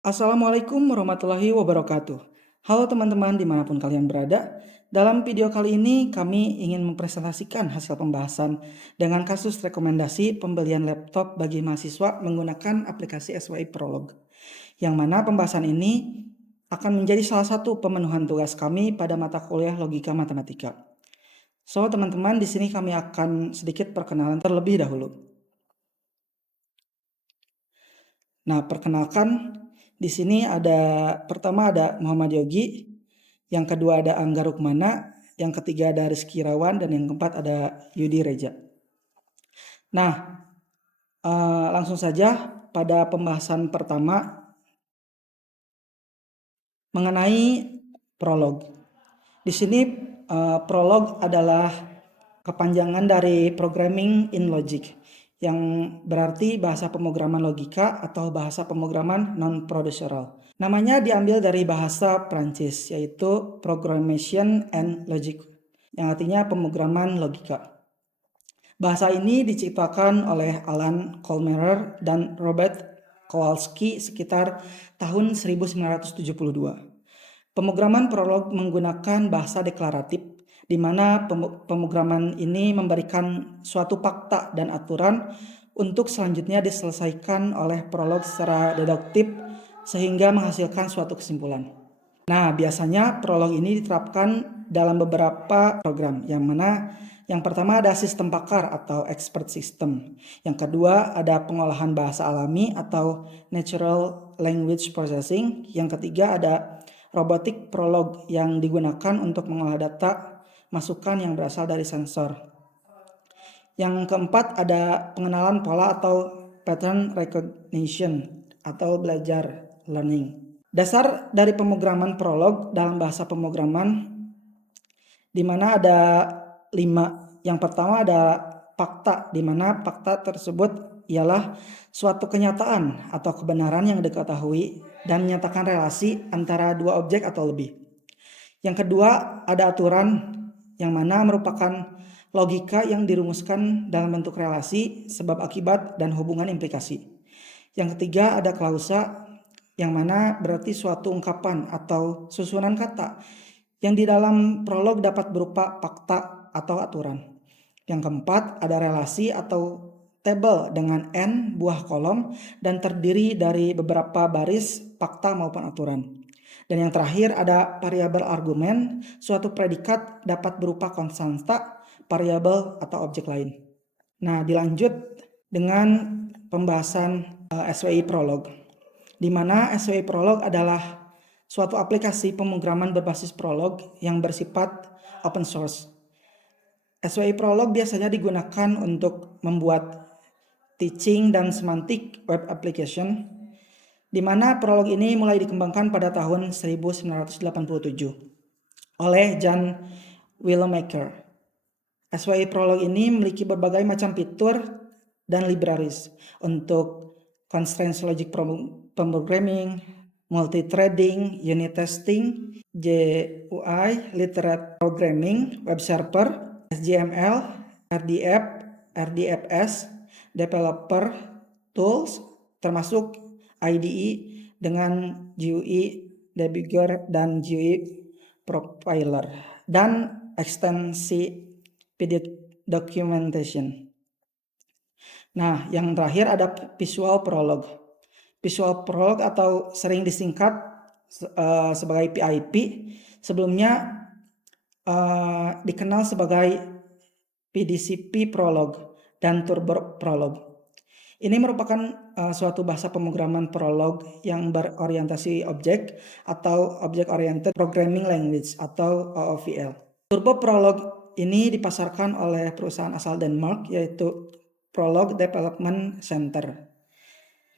Assalamualaikum warahmatullahi wabarakatuh. Halo teman-teman dimanapun kalian berada. Dalam video kali ini kami ingin mempresentasikan hasil pembahasan dengan kasus rekomendasi pembelian laptop bagi mahasiswa menggunakan aplikasi SWI Prolog. Yang mana pembahasan ini akan menjadi salah satu pemenuhan tugas kami pada mata kuliah Logika Matematika. So teman-teman, di sini kami akan sedikit perkenalan terlebih dahulu. Nah, perkenalkan, di sini pertama ada Muhammad Yogi, yang kedua ada Angga Rukmana, yang ketiga ada Rizky Irawan, dan yang keempat ada Yudi Reja. Nah, langsung saja pada pembahasan pertama mengenai prolog. Di sini prolog adalah kepanjangan dari Programming in Logic, yang berarti bahasa pemrograman logika atau bahasa pemrograman non-procedural. Namanya diambil dari bahasa Prancis, yaitu Programmation and Logic, yang artinya pemrograman logika. Bahasa ini diciptakan oleh Alan Kollmeyer dan Robert Kowalski sekitar tahun 1972. Pemrograman prolog menggunakan bahasa deklaratif, di mana pemrograman ini memberikan suatu fakta dan aturan untuk selanjutnya diselesaikan oleh prolog secara deduktif sehingga menghasilkan suatu kesimpulan. Nah, biasanya prolog ini diterapkan dalam beberapa program, yang mana yang pertama ada sistem pakar atau expert system. Yang kedua ada pengolahan bahasa alami atau natural language processing. Yang ketiga ada robotic prolog yang digunakan untuk mengolah data masukan yang berasal dari sensor. Yang keempat ada pengenalan pola atau pattern recognition atau belajar learning. Dasar dari pemrograman prolog dalam bahasa pemrograman di mana ada 5. Yang pertama ada fakta, di mana fakta tersebut ialah suatu kenyataan atau kebenaran yang diketahui dan menyatakan relasi antara dua objek atau lebih. Yang kedua ada aturan, yang mana merupakan logika yang dirumuskan dalam bentuk relasi, sebab akibat, dan hubungan implikasi. Yang ketiga ada klausa, yang mana berarti suatu ungkapan atau susunan kata yang di dalam prolog dapat berupa fakta atau aturan. Yang keempat ada relasi atau tabel dengan n buah kolom dan terdiri dari beberapa baris fakta maupun aturan. Dan yang terakhir ada variabel argumen, suatu predikat dapat berupa konstanta, variabel atau objek lain. Nah, dilanjut dengan pembahasan SWI Prolog, di mana SWI Prolog adalah suatu aplikasi pemrograman berbasis Prolog yang bersifat open source. SWI Prolog biasanya digunakan untuk membuat teaching dan semantic web application, di mana Prolog ini mulai dikembangkan pada tahun 1987 oleh Jan Willemaker. SWI Prolog ini memiliki berbagai macam fitur dan libraries untuk constraint logic programming, multi-threading, unit testing, GUI, literate programming, web server, SGML, RDF, RDFS, developer tools, termasuk IDE dengan GUI debugger dan GUI profiler, dan ekstensi PDF documentation. Nah, yang terakhir ada Visual Prolog. Visual Prolog atau sering disingkat sebagai PIP, sebelumnya dikenal sebagai PDCP Prolog dan Turbo Prolog. Ini merupakan suatu bahasa pemrograman prolog yang berorientasi objek atau Object Oriented Programming Language atau OOPL. Turbo Prolog ini dipasarkan oleh perusahaan asal Denmark, yaitu Prolog Development Center.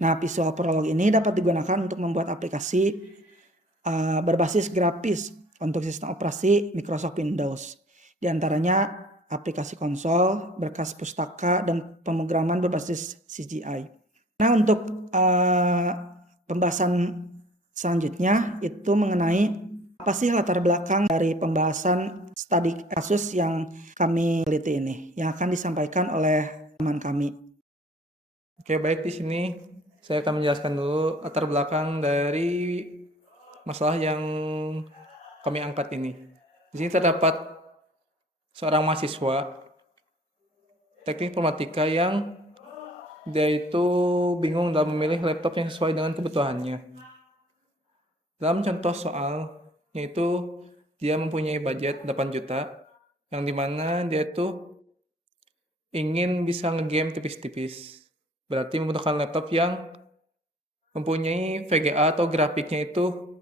Nah, Visual Prolog ini dapat digunakan untuk membuat aplikasi berbasis grafis untuk sistem operasi Microsoft Windows. Di antaranya aplikasi konsol, berkas pustaka, dan pemrograman berbasis CGI. Nah, untuk pembahasan selanjutnya itu mengenai apa sih latar belakang dari pembahasan studi kasus yang kami teliti ini, yang akan disampaikan oleh teman kami. Oke, baik. Di sini saya akan menjelaskan dulu latar belakang dari masalah yang kami angkat ini. Di sini terdapat seorang mahasiswa teknik informatika yang dia itu bingung dalam memilih laptop yang sesuai dengan kebutuhannya. Dalam contoh soal, yaitu dia mempunyai budget 8 juta, yang dimana dia itu ingin bisa ngegame tipis-tipis. Berarti membutuhkan laptop yang mempunyai VGA atau grafiknya itu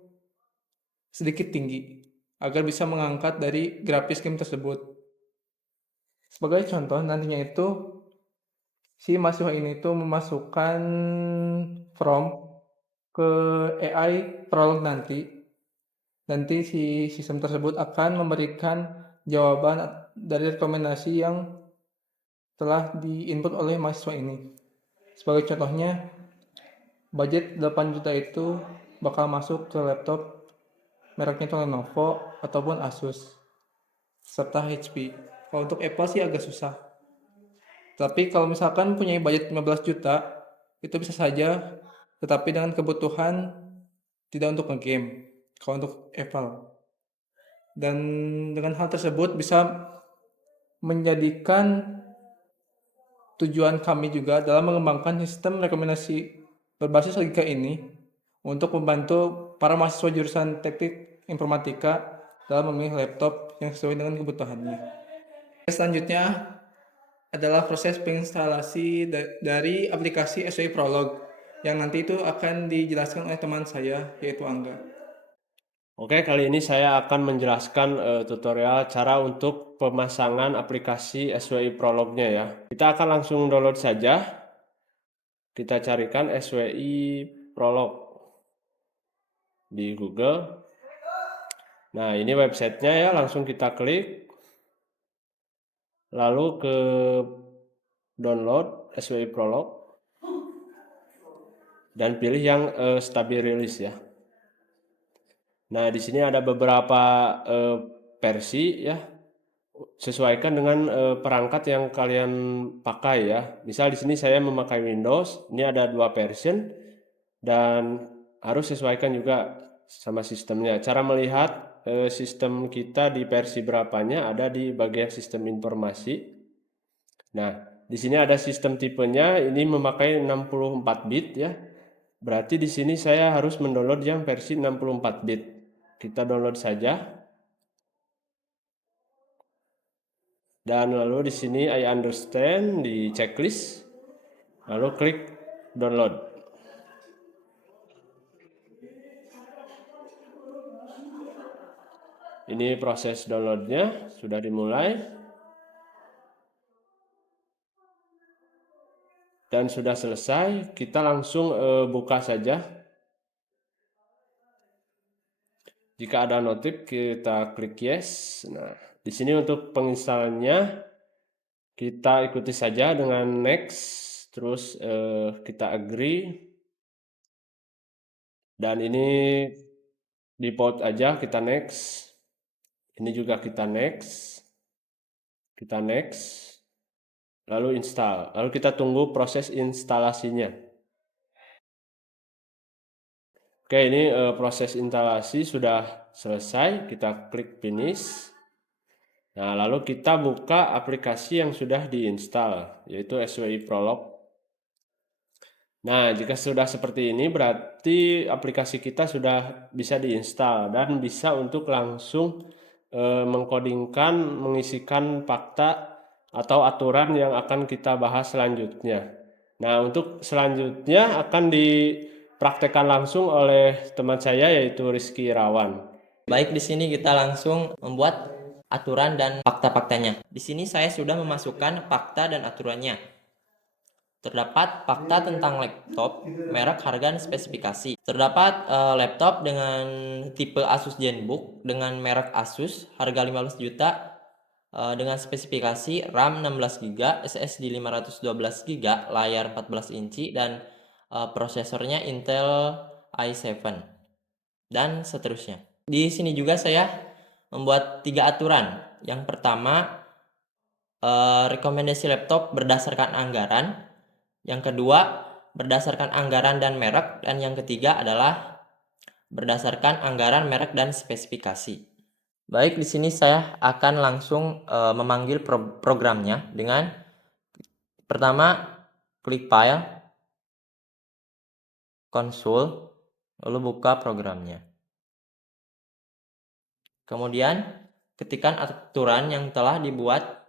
sedikit tinggi, agar bisa mengangkat dari grafis game tersebut. Sebagai contoh, nantinya itu si mahasiswa ini tuh memasukkan prompt ke AI Prolog nanti si sistem tersebut akan memberikan jawaban dari rekomendasi yang telah diinput oleh mahasiswa ini. Sebagai contohnya, budget 8 juta itu bakal masuk ke laptop mereknya itu Lenovo ataupun Asus serta HP. Kalau untuk Apple sih agak susah. Tapi kalau misalkan punya budget 15 juta, itu bisa saja, tetapi dengan kebutuhan tidak untuk nge-game. Kalau untuk Apple. Dan dengan hal tersebut bisa menjadikan tujuan kami juga dalam mengembangkan sistem rekomendasi berbasis logika ini untuk membantu para mahasiswa jurusan teknik informatika dalam memilih laptop yang sesuai dengan kebutuhannya. Selanjutnya adalah proses penginstalasi dari aplikasi SWI Prolog yang nanti itu akan dijelaskan oleh teman saya yaitu Angga. Oke, kali ini saya akan menjelaskan tutorial cara untuk pemasangan aplikasi SWI Prolog-nya ya. Kita akan langsung download saja. Kita carikan SWI Prolog di Google. Nah, ini websitenya ya, langsung kita klik. Lalu ke download SWI Prolog. Dan pilih yang stabil release ya. Nah, di sini ada beberapa versi ya. Sesuaikan dengan perangkat yang kalian pakai ya. Misal di sini saya memakai Windows, ini ada 2 version dan harus sesuaikan juga sama sistemnya. Cara melihat sistem kita di versi berapanya ada di bagian sistem informasi. Nah, di sini ada sistem tipenya, ini memakai 64 bit ya. Berarti di sini saya harus mendownload yang versi 64 bit. Kita download saja. Dan lalu di sini I understand di checklist. Lalu klik download. Ini proses downloadnya sudah dimulai. Dan sudah selesai, kita langsung buka saja. Jika ada notif, kita klik yes. Nah, di sini untuk penginstalannya kita ikuti saja dengan next, terus kita agree. Dan ini default aja, kita next. Ini juga kita next. Kita next. Lalu install. Lalu kita tunggu proses instalasinya. Oke, ini proses instalasi sudah selesai. Kita klik finish. Nah, lalu kita buka aplikasi yang sudah diinstal, yaitu SWI Prolog. Nah, jika sudah seperti ini berarti aplikasi kita sudah bisa diinstal dan bisa untuk langsung mengkodingkan, mengisikan fakta atau aturan yang akan kita bahas selanjutnya. Nah, untuk selanjutnya akan dipraktekkan langsung oleh teman saya yaitu Rizky Irawan. Baik, di sini kita langsung membuat aturan dan fakta-faktanya. Di sini saya sudah memasukkan fakta dan aturannya. Terdapat fakta tentang laptop, merek, harga, dan spesifikasi. Terdapat laptop dengan tipe Asus Genbook dengan merek Asus, harga 15 juta, dengan spesifikasi RAM 16 GB, SSD 512 GB, layar 14 inci, dan prosesornya Intel i7, dan seterusnya. Di sini juga saya membuat 3 aturan. Yang pertama, rekomendasi laptop berdasarkan anggaran. Yang kedua, berdasarkan anggaran dan merek, dan yang ketiga adalah berdasarkan anggaran, merek, dan spesifikasi. Baik, di sini saya akan langsung memanggil programnya dengan pertama klik file, konsul, lalu buka programnya. Kemudian ketikkan aturan yang telah dibuat.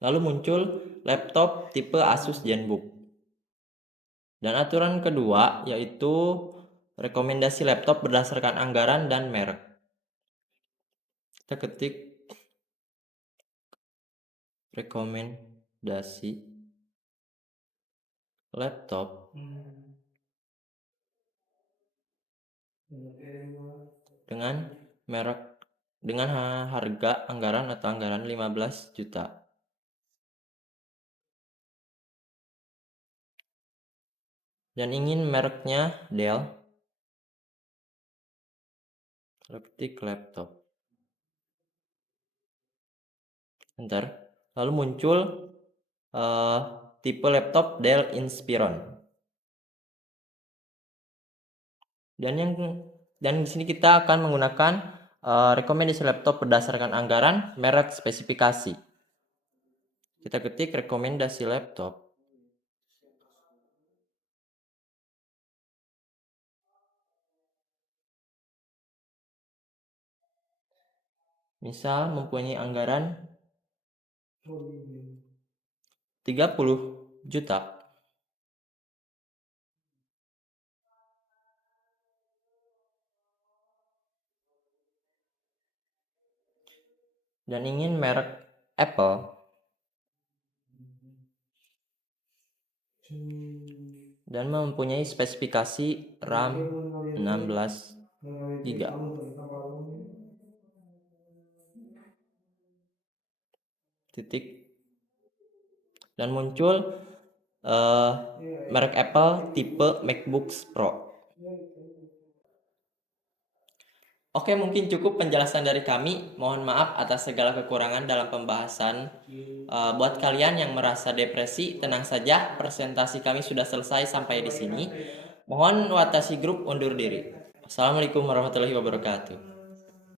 Lalu muncul laptop tipe Asus ZenBook. Dan aturan kedua yaitu rekomendasi laptop berdasarkan anggaran dan merek. Kita ketik rekomendasi laptop dengan merek dengan harga anggaran atau anggaran 15 juta. Dan ingin mereknya Dell, ketik laptop. Enter. Lalu muncul tipe laptop Dell Inspiron. Dan di sini kita akan menggunakan rekomendasi laptop berdasarkan anggaran, merek, spesifikasi. Kita ketik rekomendasi laptop. Misal mempunyai anggaran 30 juta. Dan ingin merek Apple. Dan mempunyai spesifikasi RAM 16 GB. Titik. Dan muncul merek Apple tipe MacBook Pro. Oke, mungkin cukup penjelasan dari kami. Mohon maaf atas segala kekurangan dalam pembahasan. Buat kalian yang merasa depresi, tenang saja, presentasi kami sudah selesai sampai di sini. Mohon Watashi Group undur diri. Assalamualaikum warahmatullahi wabarakatuh.